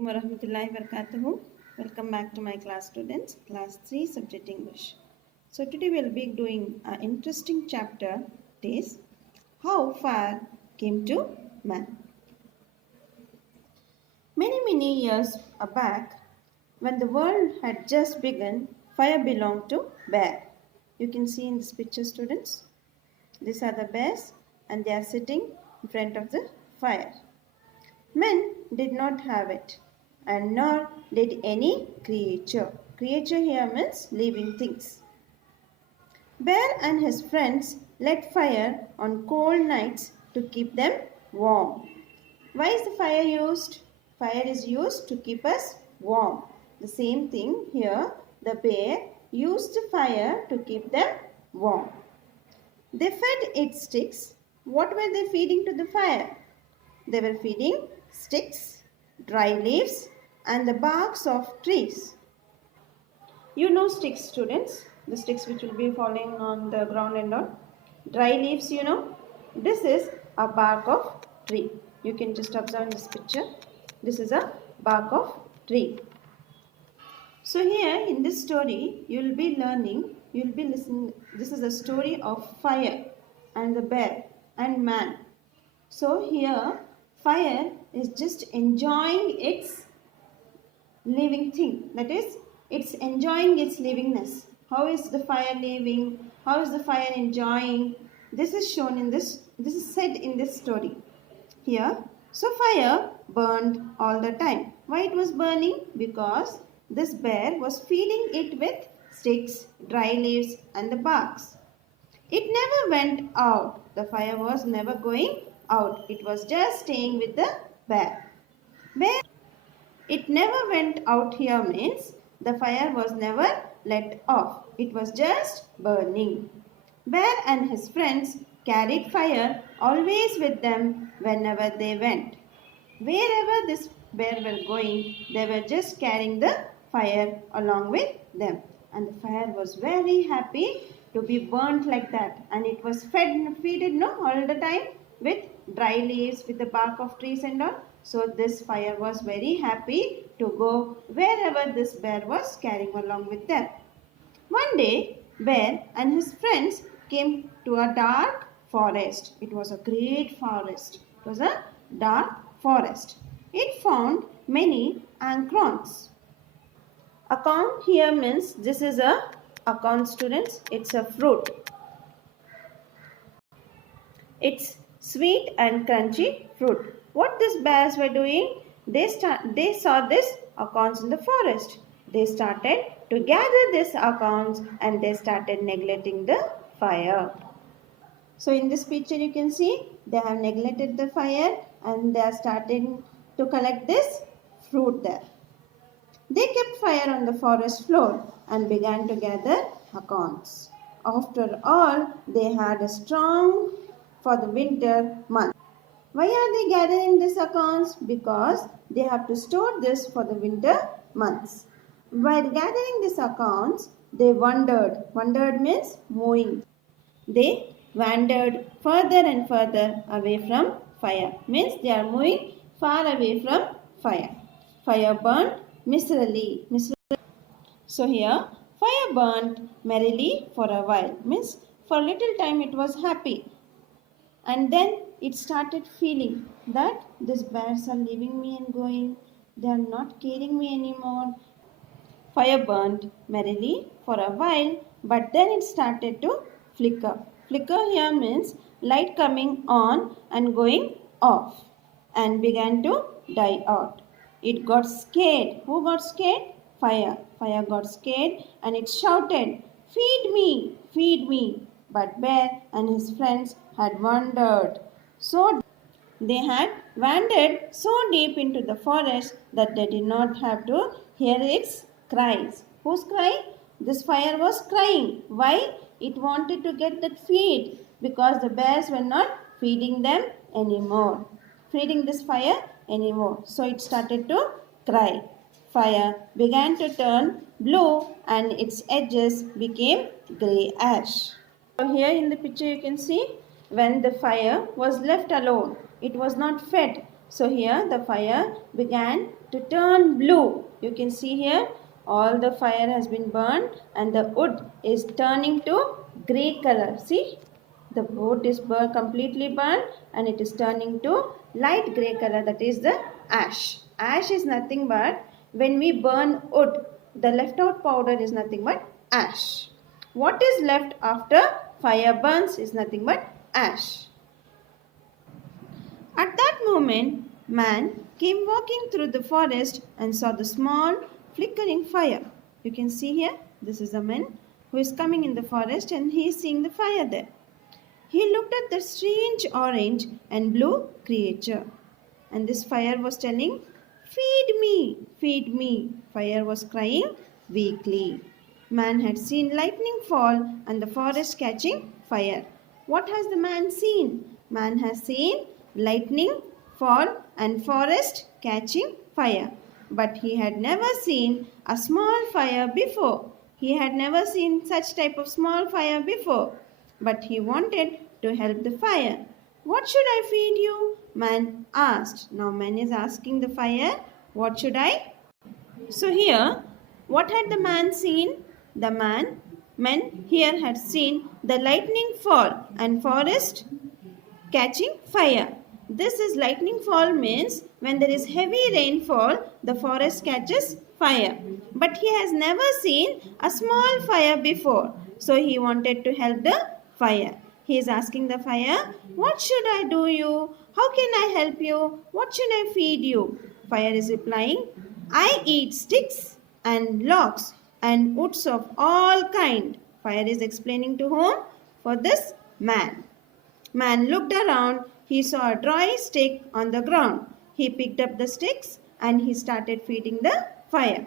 Warahmatullahi Wabarakatuh. Welcome back to my class students, class 3 subject English. So today we'll be doing an interesting chapter. It is how fire came to man. Many years back, when the world had just begun, fire belonged to bear. You can see in this picture, students. These are the bears and they are sitting in front of the fire. Men did not have it, and nor did any creature. Creature here means living things. Bear and his friends lit fire on cold nights to keep them warm. Why is the fire used? Fire is used to keep us warm. The same thing here, the bear used the fire to keep them warm. They fed it sticks. What were they feeding to the fire? They were feeding sticks, dry leaves and the barks of trees. You know sticks, students, the sticks which will be falling on the ground and all. Dry leaves, you know, this is a bark of tree. You can just observe in this picture. This is a bark of tree. So here in this story, you will be learning, you will be listening. This is a story of fire and the bear and man. So here fire is just enjoying its living thing. That is, it's enjoying its livingness. How is the fire living? How is the fire enjoying? This is shown in this is said in this story. Here, so fire burned all the time. Why it was burning? Because this bear was feeding it with sticks, dry leaves and the barks. It never went out. The fire was never going out. It was just staying with the bear. Bear, it never went out here means the fire was never let off. It was just burning. Bear and his friends carried fire always with them whenever they went. Wherever this bear were going, they were just carrying the fire along with them. And the fire was very happy to be burnt like that. And it was feeded all the time with dry leaves, with the bark of trees and all. So this fire was very happy to go wherever this bear was carrying along with them. One day, bear and his friends came to a dark forest. It was a great forest. It was a dark forest. It found many acorns. Acorn here means this is a acorn, students. It's a fruit. It's sweet and crunchy fruit. What these bears were doing? They saw this acorns in the forest. They started to gather these acorns and they started neglecting the fire. So in this picture you can see they have neglected the fire and they are starting to collect this fruit there. They kept fire on the forest floor and began to gather acorns. After all, they had a strong for the winter month. Why are they gathering these acorns? Because they have to store this for the winter months. While gathering these acorns, they wandered. Wandered means moving. They wandered further and further away from fire. Means they are moving far away from fire. Fire burned miserably. So here, fire burned merrily for a while. Means for a little time it was happy. And then it started feeling that these bears are leaving me and going. They are not caring me anymore. Fire burned merrily for a while, but then it started to flicker. Flicker here means light coming on and going off and began to die out. It got scared. Who got scared? Fire. Fire got scared and it shouted, "Feed me, feed me." But bear and his friends had wandered so deep into the forest that they did not have to hear its cries. Whose cry? This fire was crying. Why? It wanted to get that feed because the bears were not feeding them anymore. Feeding this fire anymore. So it started to cry. Fire began to turn blue and its edges became grey ash. So here in the picture you can see when the fire was left alone. It was not fed So here the fire began to turn blue. You can see here all the fire has been burned and the wood is turning to grey color. See, the wood is completely burned and it is turning to light grey color, that is the ash. Ash is nothing but when we burn wood, the left out powder is nothing but ash. What is left after fire burns is nothing but ash. At that moment, man came walking through the forest and saw the small flickering fire. You can see here, this is a man who is coming in the forest and he is seeing the fire there. He looked at the strange orange and blue creature. And this fire was telling, "Feed me, feed me." Fire was crying weakly. Man had seen lightning fall and the forest catching fire. What has the man seen? Man has seen lightning fall and forest catching fire. But he had never seen a small fire before. He had never seen such type of small fire before. But he wanted to help the fire. "What should I feed you?" Man asked. Now man is asking the fire, "What should I?" So here, what had the man seen? The man here had seen the lightning fall and forest catching fire. This is lightning fall means when there is heavy rainfall, the forest catches fire. But he has never seen a small fire before. So he wanted to help the fire. He is asking the fire, "What should I do you? How can I help you? What should I feed you?" Fire is replying, "I eat sticks and logs and woods of all kind." Fire is explaining to whom? For this man. Man looked around. He saw a dry stick on the ground. He picked up the sticks and he started feeding the fire.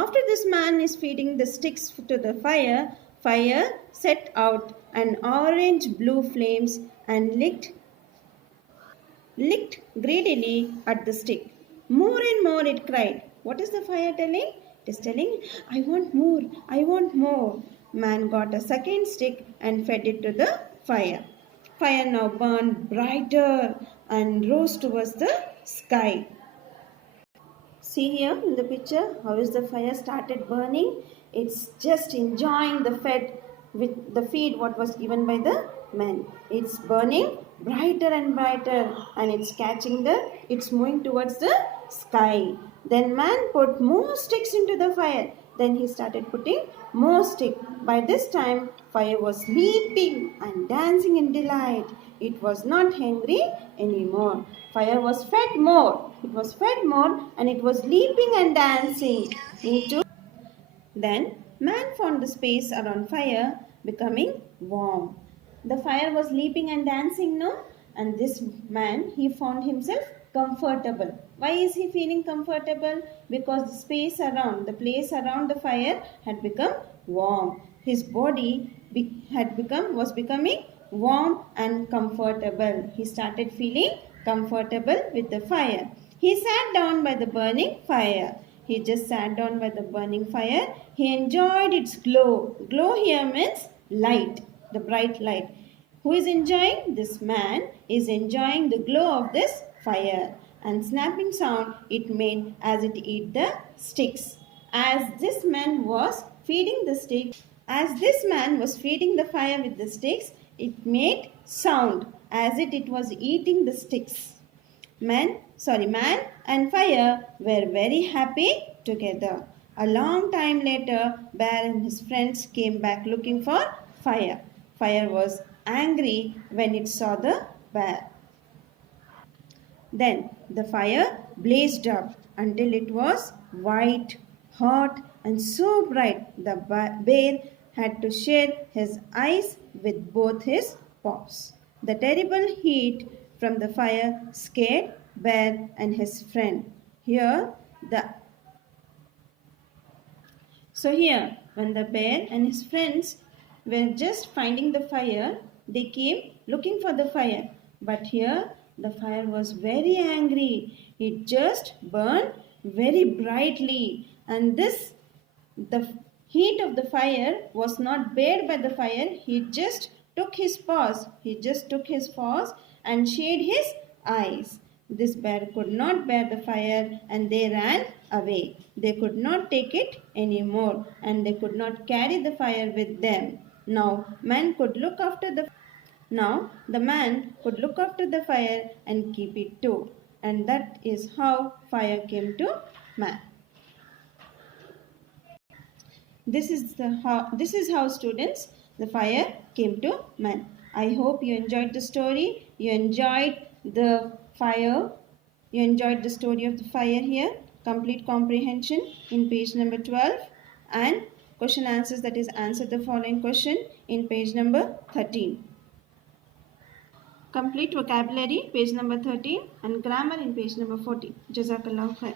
After this man is feeding the sticks to the fire, fire set out an orange-blue flames and licked greedily at the stick. More and more it cried. What is the fire telling? It is telling, "I want more, I want more." Man got a second stick and fed it to the fire. Fire now burned brighter and rose towards the sky. See here in the picture, how is the fire started burning? It's just enjoying the feed what was given by the men. It's burning brighter and brighter and it's moving towards the sky. Then man put more sticks into the fire. Then he started putting more sticks. By this time, fire was leaping and dancing in delight. It was not hungry anymore. Fire was fed more. It was fed more and it was leaping and dancing into. Then man found the space around fire becoming warm. The fire was leaping and dancing now, and this man, he found himself comfortable. Why is he feeling comfortable? Because the place around the fire had become warm. His body was becoming warm and comfortable. He started feeling comfortable with the fire. He sat down by the burning fire. He just sat down by the burning fire. He enjoyed its glow. Glow here means light, the bright light. Who is enjoying? This man is enjoying the glow of this fire. And snapping sound it made as it ate the sticks. As this man was feeding the fire with the sticks, it made sound as it was eating the sticks. Man and fire were very happy together. A long time later, Bear and his friends came back looking for fire. Fire was angry when it saw the bear. Then the fire blazed up until it was white, hot, and so bright the bear had to shade his eyes with both his paws. The terrible heat from the fire scared Bear and his friend. So here, when the bear and his friends were just finding the fire, they came looking for the fire. But here, the fire was very angry. It just burned very brightly. And the heat of the fire was not bared by the fire. He just took his paws and shaded his eyes. This bear could not bear the fire and they ran away. They could not take it anymore and they could not carry the fire with them. Now the man could look after the fire and keep it too. And that is how fire came to man. This is how students the fire came to man. I hope you enjoyed the story. You enjoyed the fire. You enjoyed the story of the fire here. Complete comprehension in page number 12 and question answers, that is answer the following question in page number 13. Complete vocabulary page number 13 and grammar in page number 14. Jazakallah khair.